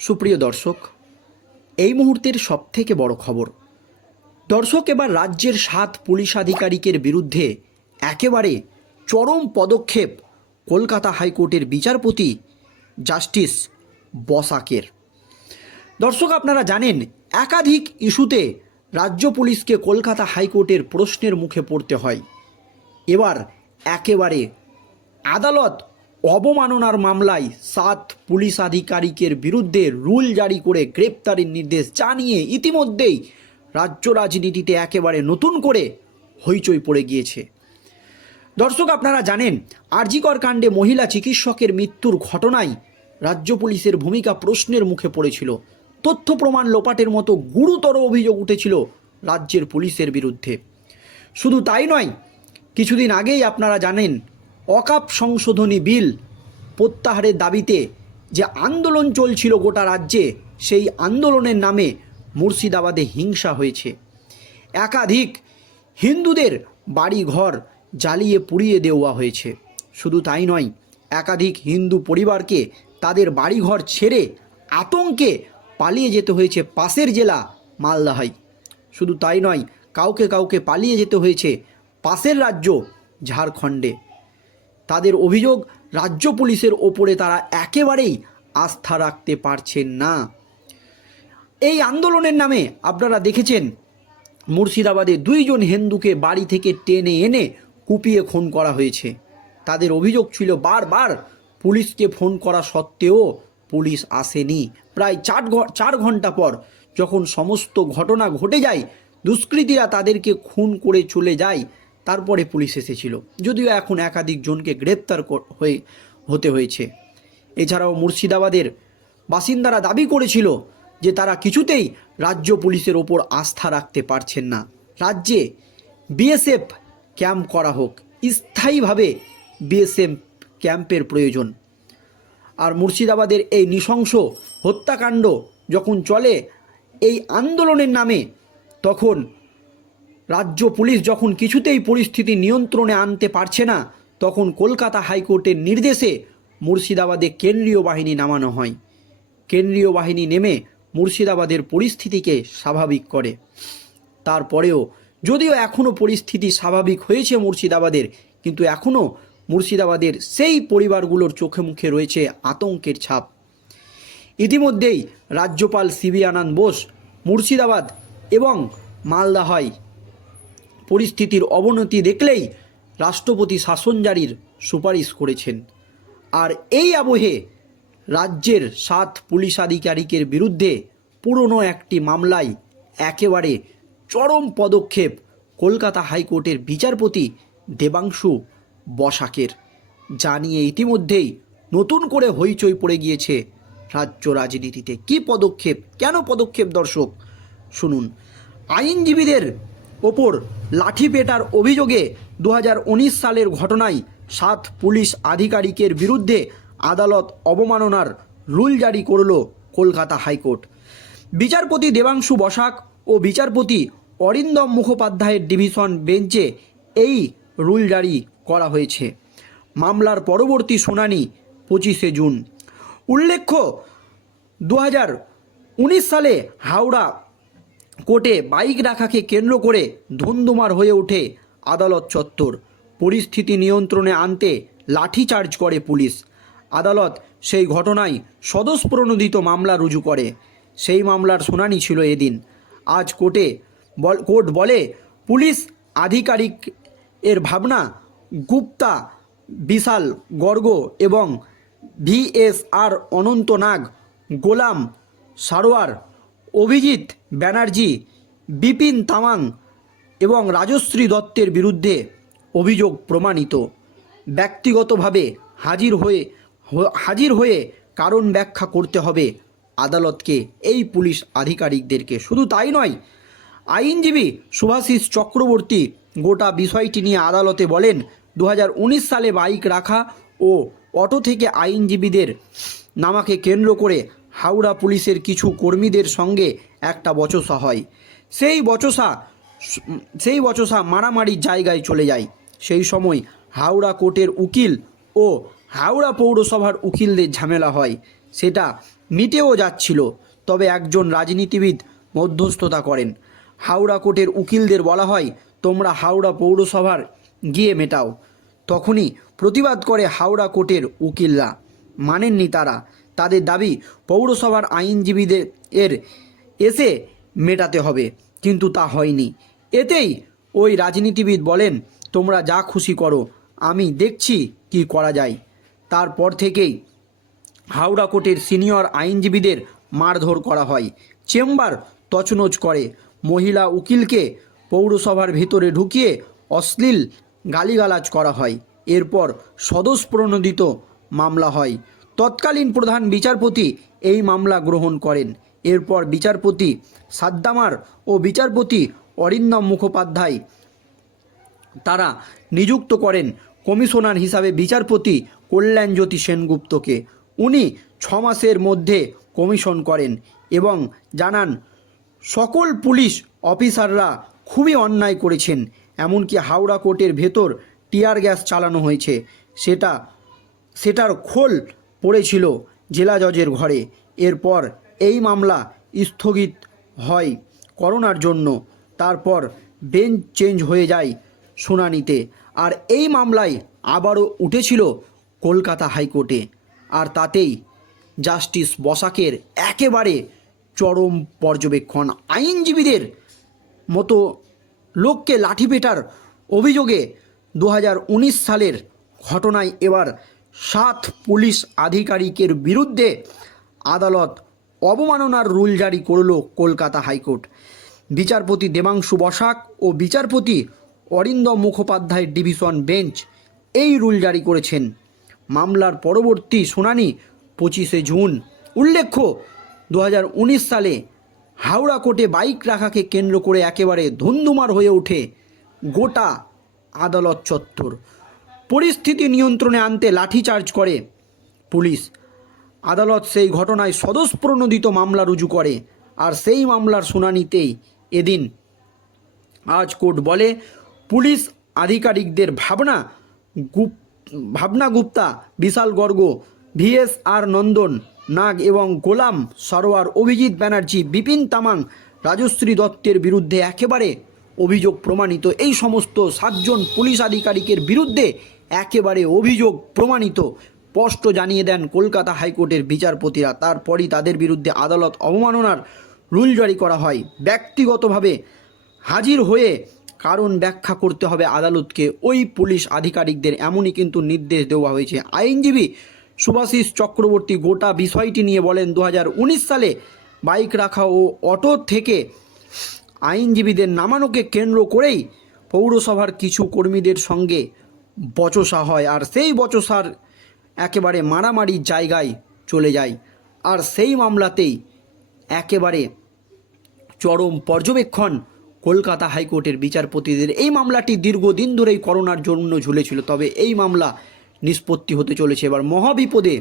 সুপ্রিয় দর্শক, এই মুহূর্তের সবথেকে বড় খবর, দর্শক এবার রাজ্যের সাত পুলিশ আধিকারিকের বিরুদ্ধে একেবারে চরম পদক্ষেপ কলকাতা হাইকোর্টের বিচারপতি জাস্টিস বসাকের। দর্শক, আপনারা জানেন, একাধিক ইস্যুতে রাজ্য পুলিশকে কলকাতা হাইকোর্টের প্রশ্নের মুখে পড়তে হয়। এবার একেবারে আদালত অবমাননার মামলায় সাত পুলিশ আধিকারিকের বিরুদ্ধে রুল জারি করে গ্রেপ্তারের নির্দেশ জানিয়ে ইতিমধ্যেই রাজ্য রাজনীতিতে একেবারে নতুন করে হইচই পড়ে গিয়েছে। দর্শক, আপনারা জানেন, আরজিকর কাণ্ডে মহিলা চিকিৎসকের মৃত্যুর ঘটনায় রাজ্য পুলিশের ভূমিকা প্রশ্নের মুখে পড়েছিল। তথ্য প্রমাণ লোপাটের মতো গুরুতর অভিযোগ উঠেছিল রাজ্যের পুলিশের বিরুদ্ধে। শুধু তাই নয়, কিছুদিন আগেই আপনারা জানেন অকাপ সংশোধনী বিল প্রত্যাহারের দাবিতে যে আন্দোলন চলছিল গোটা রাজ্যে, সেই আন্দোলনের নামে মুর্শিদাবাদে হিংসা হয়েছে। একাধিক হিন্দুদের বাড়ি ঘর জ্বালিয়ে পুড়িয়ে দেওয়া হয়েছে। শুধু তাই নয়, একাধিক হিন্দু পরিবারকে তাদের বাড়িঘর ছেড়ে আতঙ্কে পালিয়ে যেতে হয়েছে পাশের জেলা মালদাহাই শুধু তাই নয়, কাউকে কাউকে পালিয়ে যেতে হয়েছে পাশের রাজ্য ঝাড়খণ্ডে। তাদের অভিযোগ রাজ্য পুলিশের ওপরে তারা একেবারেই আস্থা রাখতে পারছেন না। এই আন্দোলনের নামে আপনারা দেখেছেন, মুর্শিদাবাদে দুইজন হিন্দুকে বাড়ি থেকে টেনে এনে কুপিয়ে খুন করা হয়েছে। তাদের অভিযোগ ছিল বারবার পুলিশকে ফোন করা সত্ত্বেও পুলিশ আসেনি। প্রায় চার চার ঘণ্টা পর যখন সমস্ত ঘটনা ঘটে যায়, দুষ্কৃতীরা তাদেরকে খুন করে চলে যায়। তারপরে পুলিশ এসেছিল। যদিও এখন একাধিক জনকে গ্রেপ্তার হয়ে হতে হয়েছে। এছাড়াও মুর্শিদাবাদের বাসিন্দারা দাবি করেছিল যে তারা কিছুতেই রাজ্য পুলিশের ওপর আস্থা রাখতে পারছেন না। রাজ্যে বিএসএফ ক্যাম্প করা হোক। স্থায়ীভাবে বিএসএফ ক্যাম্পের প্রয়োজন। আর মুর্শিদাবাদের এই নৃশংস হত্যাকাণ্ড যখন চলে, এই আন্দোলনের নামে, তখন রাজ্য পুলিশ যখন কিছুতেই পরিস্থিতি নিয়ন্ত্রণে আনতে পারছে না, তখন কলকাতা হাইকোর্টের নির্দেশে মুর্শিদাবাদে কেন্দ্রীয় বাহিনী নামানো হয়। কেন্দ্রীয় বাহিনী নেমে মুর্শিদাবাদের পরিস্থিতিকে স্বাভাবিক করে। তারপরেও যদিও এখনও পরিস্থিতি স্বাভাবিক হয়েছে মুর্শিদাবাদের, কিন্তু এখনও মুর্শিদাবাদের সেই পরিবারগুলোর চোখে মুখে রয়েছে আতঙ্কের ছাপ। ইতিমধ্যেই রাজ্যপাল সিবি আনন্দ বোস মুর্শিদাবাদ এবং মালদাহায় পরিস্থিতির অবনতি দেখলেই রাষ্ট্রপতি শাসন জারির সুপারিশ করেছেন। আর এই আবহে রাজ্যের সাত পুলিশ আধিকারিকের বিরুদ্ধে পুরনো একটি মামলায় একেবারে চরম পদক্ষেপ কলকাতা হাইকোর্টের বিচারপতি দেবাংশু বসাকের, যা নিয়ে ইতিমধ্যেই নতুন করে হইচই পড়ে গিয়েছে রাজ্য রাজনীতিতে। কি পদক্ষেপ, কেন পদক্ষেপ দর্শক, শুনুন। আইনজীবীদের ওপর লাঠি পেটার অভিযোগে দু হাজার উনিশ সালের ঘটনায় সাত পুলিশ আধিকারিকের বিরুদ্ধে আদালত অবমাননার রুল জারি করল কলকাতা হাইকোর্ট। বিচারপতি দেবাংশু বসাক ও বিচারপতি অরিন্দম মুখোপাধ্যায়ের ডিভিশন বেঞ্চে এই রুল জারি করা হয়েছে। মামলার পরবর্তী শুনানি পঁচিশে জুন। উল্লেখ্য দু হাজার উনিশ সালে হাওড়া কোর্টে বাইক রাখাকে কেন্দ্র করে ধুন্ধুমার হয়ে ওঠে আদালত চত্বর। পরিস্থিতি নিয়ন্ত্রণে আনতে লাঠিচার্জ করে পুলিশ। আদালত সেই ঘটনায় স্বতঃপ্রণোদিত মামলা রুজু করে। সেই মামলার শুনানি ছিল এদিন। আজ কোর্টে বল, কোর্ট বলে, পুলিশ আধিকারিক এর ভাবনা গুপ্তা, বিশাল গর্গ এবং ভিএসআর অনন্তনাগ গোলাম সারোয়ার অভিজিৎ ব্যানার্জি, বিপিন তামাং এবং রাজশ্রী দত্তের বিরুদ্ধে অভিযোগ প্রমাণিত। ব্যক্তিগতভাবে হাজির হয়ে হাজির হয়ে কারণ ব্যাখ্যা করতে হবে আদালতকে। এই পুলিশ আধিকারিকদেরকে শুধু তাই নয়, আইনজীবী সুভাষিস চক্রবর্তী গোটা বিষয়টি নিয়ে আদালতে বলেন দু হাজার উনিশ সালে বাইক রাখা ও অটো থেকে আইনজীবীদের নামাকে কেন্দ্র করে হাওড়া পুলিশের কিছু কর্মীদের সঙ্গে একটা বচসা হয়। সেই বচসা সেই বচসা মারামারির জায়গায় চলে যায়। সেই সময় হাওড়া কোর্টের উকিল ও হাওড়া পৌরসভার উকিলদের ঝামেলা হয়। সেটা মিটেও যাচ্ছিল, তবে একজন রাজনীতিবিদ মধ্যস্থতা করেন। হাওড়া কোর্টের উকিলদের বলা হয়, তোমরা হাওড়া পৌরসভার গিয়ে মেটাও। তখনই প্রতিবাদ করে হাওড়া কোর্টের উকিলরা। মানেননি তারা। তাদের দাবি পৌরসভার আইনজীবীদের এর এসে মেটাতে হবে, কিন্তু তা হয়নি। এতেই ওই রাজনীতিবিদ বলেন, তোমরা যা খুশি করো, আমি দেখছি কি করা যায়। তারপর থেকেই হাওড়া কোর্টের সিনিয়র আইনজীবীদের মারধর করা হয়। চেম্বার তছনছ করে। মহিলা উকিলকে পৌরসভার ভেতরে ঢুকিয়ে অশ্লীল গালিগালাজ করা হয়। এরপর স্বদস্প্রণোদিত মামলা হয়। তৎকালীন প্রধান বিচারপতি এই মামলা গ্রহণ করেন। এরপর বিচারপতি সাদ্দামার ও বিচারপতি অরিন্দম মুখোপাধ্যায় তারা নিযুক্ত করেন কমিশনার হিসাবে বিচারপতি কল্যাণজ্যোতি সেনগুপ্তকে। উনি ছ মাসের মধ্যে কমিশন করেন এবং জানান, সকল পুলিশ অফিসাররা খুবই অন্যায় করেছেন, এমনকি হাওড়া কোর্টের ভেতর টিয়ার গ্যাস চালানো হয়েছে। সেটা, সেটার খোল পড়েছিল জেলা জজের ঘরে। এরপর এই মামলা স্থগিত হয় করোনার জন্য। তারপর বেঞ্চ চেঞ্জ হয়ে যায় শুনানিতে। আর এই মামলায় আবারও উঠেছিল কলকাতা হাইকোর্টে। আর তাতেই জাস্টিস বসাকের একেবারে চরম পর্যবেক্ষণ। আইনজীবীদের মতো লোককে লাঠিপেটার অভিযোগে দু হাজার উনিশ সালের ঘটনায় এবার সাত পুলিশ আধিকারিকের বিরুদ্ধে আদালত অবমাননার রুল জারি করল কলকাতা হাইকোর্ট। বিচারপতি দেবাংশু বসাক ও বিচারপতি অরিন্দম মুখোপাধ্যায়ের ডিভিশন বেঞ্চ এই রুল জারি করেছেন। মামলার পরবর্তী শুনানি পঁচিশে জুন। উল্লেখ্য দু হাজার উনিশ সালে হাওড়া কোর্টে বাইক রাখাকে কেন্দ্র করে একেবারে ধুন্ধুমার হয়ে ওঠে গোটা আদালত চত্বর। পরিস্থিতি নিয়ন্ত্রণে আনতে লাঠিচার্জ করে পুলিশ। আদালত সেই ঘটনায় স্বদস্প্রণোদিত মামলা রুজু করে আর সেই মামলার শুনানিতেই এদিন আজ কোর্ট বলে, পুলিশ আধিকারিকদের ভাবনা গুপ ভাবনা গুপ্তা, বিশাল গর্গ, ভিএস আর নন্দন, নাগ এবং গোলাম, সরোয়ার অভিজিৎ ব্যানার্জি, বিপিন তামাং, রাজশ্রী দত্তের বিরুদ্ধে একেবারে অভিযোগ প্রমাণিত। এই সমস্ত সাতজন পুলিশ আধিকারিকের বিরুদ্ধে একেবারে অভিযোগ প্রমাণিত। স্পষ্ট জানিয়ে দেন কলকাতা হাইকোর্টের বিচারপতিরা। তারপরই তাদের বিরুদ্ধে আদালত অবমাননার রুল জারি করা হয়। ব্যক্তিগতভাবে হাজির হয়ে কারণ ব্যাখ্যা করতে হবে আদালতকে। ওই পুলিশ আধিকারিকদের এমনই কিন্তু নির্দেশ দেওয়া হয়েছে। আইনজীবী সুভাষিস চক্রবর্তী গোটা বিষয়টি নিয়ে বলেন দু হাজার উনিশ সালে বাইক রাখা ও অটো থেকে আইনজীবীদের নামানোকে কেন্দ্র করেই পৌরসভার কিছু কর্মীদের সঙ্গে বচসা হয় আর সেই বচসার একেবারে মারামারি জায়গায় চলে যায়। আর সেই মামলাতেই একেবারে চরম পর্যবেক্ষণ কলকাতা হাইকোর্টের বিচারপতিদের। এই মামলাটি দীর্ঘদিন ধরেই করোনার জন্য ঝুলেছিল, তবে এই মামলা নিষ্পত্তি হতে চলেছে। এবার মহাবিপদে